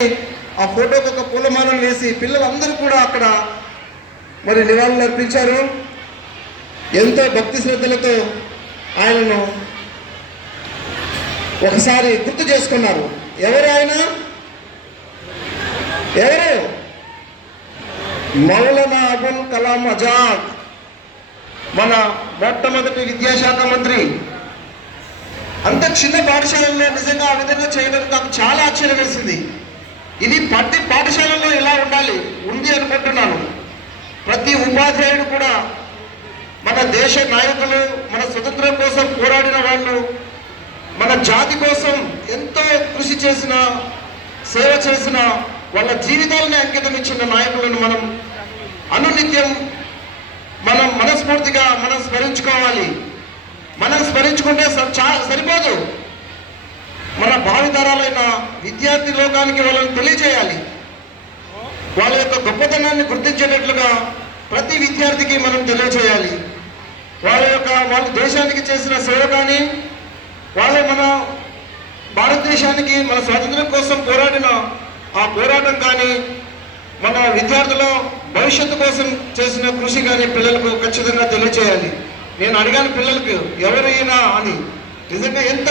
ఆ ఫోటోకి ఒక పూలమాలను వేసి పిల్లలందరూ కూడా అక్కడ మరి నివాళులు అర్పించారు. ఎంతో భక్తి శ్రద్ధలతో ఆయనను ఒకసారి గుర్తు చేసుకున్నారు. ఎవరు ఆయన? ఎవరు? మౌలానా అబుల్ కలాం ఆజాద్, మన మొట్టమొదటి విద్యాశాఖ మంత్రి. అంత చిన్న పాఠశాలలో నిజంగా ఆ విధంగా చేయడం నాకు చాలా ఆశ్చర్యం వేసింది. ఇది ప్రతి పాఠశాలలో ఎలా ఉంది అనుకుంటున్నాను. ప్రతి ఉపాధ్యాయుడు కూడా మన దేశ నాయకులు, మన స్వతంత్రం కోసం పోరాడిన వాళ్ళు, మన జాతి కోసం ఎంతో కృషి చేసిన, సేవ చేసిన, వాళ్ళ జీవితాలని అంకితం ఇచ్చిన నాయకులను మనం అనునిత్యం మనస్ఫూర్తిగా స్మరించుకోవాలి. మనం స్మరించుకుంటే సరిపోదు, మన భావితరాలైన విద్యార్థి లోకానికి వాళ్ళని తెలియజేయాలి. వాళ్ళ యొక్క గొప్పతనాన్ని గుర్తించేటట్లుగా ప్రతి విద్యార్థికి మనం తెలియజేయాలి. వాళ్ళ దేశానికి చేసిన సేవ కానీ, మన భారతదేశానికి మన స్వాతంత్రం కోసం పోరాడిన ఆ పోరాటం కానీ, మన విద్యార్థుల భవిష్యత్తు కోసం చేసిన కృషి కానీ పిల్లలకు ఖచ్చితంగా తెలియజేయాలి. నేను అడిగాను పిల్లలకు ఎవరైనా అని. నిజంగా ఎంత